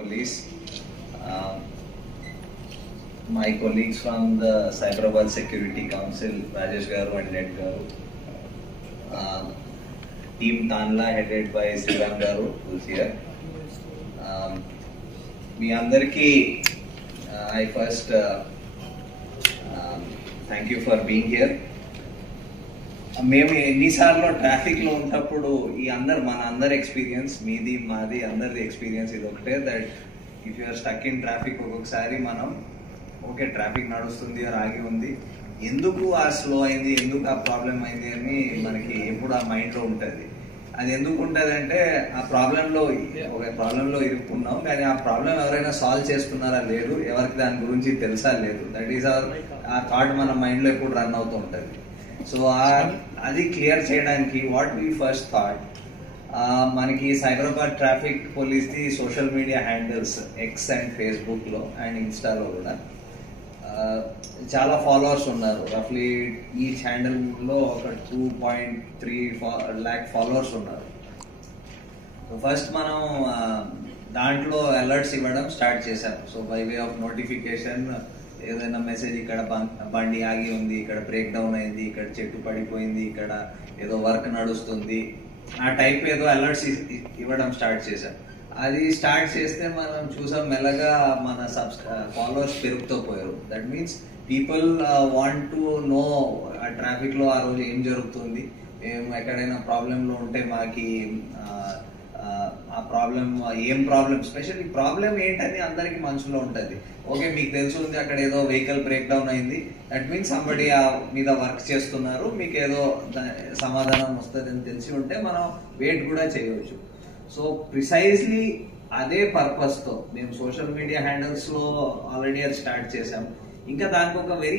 Police, my colleagues from the Cyberabad Security Council, Rajesh Garu and Ned Garu, Team Tanla headed by Sriram Garu, who's here. మీ అందరికీ I first thank you for being here. మేము ఎన్నిసార్లు ట్రాఫిక్లో ఉన్నప్పుడు మన అందరి experience, మీది మాది అందరిది ఎక్స్పీరియన్స్ ఇది ఒకటే, that if you're stuck in traffic ఒక్కొక్కసారి మనం ఓకే ట్రాఫిక్ నడుస్తుంది ఆగి ఉంది, ఎందుకు ఆ స్లో అయింది, ఎందుకు ఆ ప్రాబ్లం అయింది అని మనకి ఎప్పుడు ఆ మైండ్లో ఉంటుంది. అది ఎందుకు ఉంటుంది అంటే ఆ ప్రాబ్లంలో ఇరుక్కున్నాం, కానీ ఆ ప్రాబ్లం ఎవరైనా సాల్వ్ చేస్తున్నారా లేదు, ఎవరికి దాని గురించి తెలుసా లేదు. దట్ ఈస్ ఆ థాట్ మన మైండ్లో ఎప్పుడు రన్ అవుతూ ఉంటుంది. సో అది క్లియర్ చేయడానికి వాట్ వీ ఫస్ట్ థాట్, మనకి సైబరాబాద్ ట్రాఫిక్ పోలీస్ది social media handles X and ఫేస్బుక్లో అండ్ ఇన్స్టాలో కూడా చాలా ఫాలోవర్స్ ఉన్నారు. రఫ్లీ ఈచ్ హ్యాండిల్లో ఒక 2.3 lakh ఫాలోవర్స్ ఉన్నారు. సో ఫస్ట్ మనం దాంట్లో అలర్ట్స్ ఇవ్వడం స్టార్ట్ చేశాం. So by way of notification ఏదైనా మెసేజ్, ఇక్కడ బండి ఆగి ఉంది, ఇక్కడ బ్రేక్ డౌన్ అయింది, ఇక్కడ చెట్టు పడిపోయింది, ఇక్కడ ఏదో వర్క్ నడుస్తుంది, ఆ టైప్ ఏదో అలర్ట్స్ ఇవ్వడం స్టార్ట్ చేశాం. అది స్టార్ట్ చేస్తే మనం చూసాం మెల్లగా మన ఫాలోవర్స్ పెరుగుతూ పోయారు. That means people want to know ఆ ట్రాఫిక్లో ఆ రోజు ఏం జరుగుతుంది, మేము ఎక్కడైనా ప్రాబ్లంలో ఉంటే మాకి ఆ ప్రాబ్లం ఏం ప్రాబ్లం, స్పెషల్లీ ప్రాబ్లం ఏంటని అందరికి మనసులో ఉంటుంది. ఓకే మీకు తెలుసుంది అక్కడ ఏదో వెహికల్ బ్రేక్ డౌన్ అయింది, దట్ మీన్స్ సంబడి మీద వర్క్ చేస్తున్నారు, మీకు ఏదో సమాధానం వస్తుంది అని తెలిసి ఉంటే మనం వెయిట్ కూడా చేయవచ్చు. సో ప్రిసైజ్లీ అదే పర్పస్తో మేము సోషల్ మీడియా హ్యాండిల్స్లో ఆల్రెడీ అది స్టార్ట్ చేసాం. ఇంకా దానికి ఒక వెరీ